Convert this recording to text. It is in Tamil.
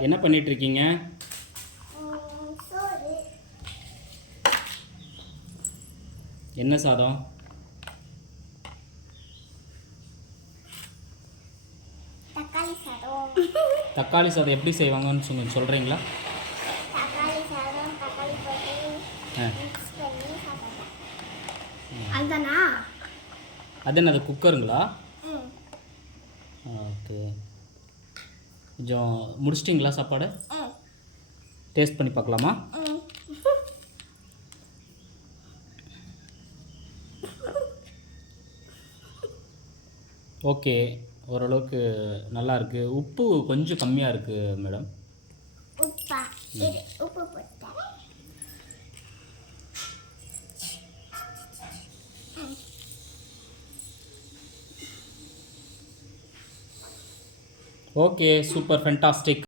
என்ன பண்ணிட்டு இருக்கீங்க? சோறு. என்ன சாதம்? தக்காளி சாதம். தக்காளி சாதம் எப்படி செய்வாங்கன்னு சொல்கிறீங்களா? தக்காளி சாதம் தக்காளி போட்டு மிக்ஸ் பண்ணி சாப்பிடுவேன். அதுதானா? அது என்னது, குக்கருங்களா? ம். ஓகே. கொஞ்சம் முடிச்சிட்டிங்களா சாப்பாடு? ம். டேஸ்ட் பண்ணி பார்க்கலாமா? ம். ஓகே, ஓரளவுக்கு நல்லா இருக்குது. உப்பு கொஞ்சம் கம்மியாக இருக்குது மேடம். உப்பா? சரி, உப்பு போட்டேன். Okay, super, fantastic.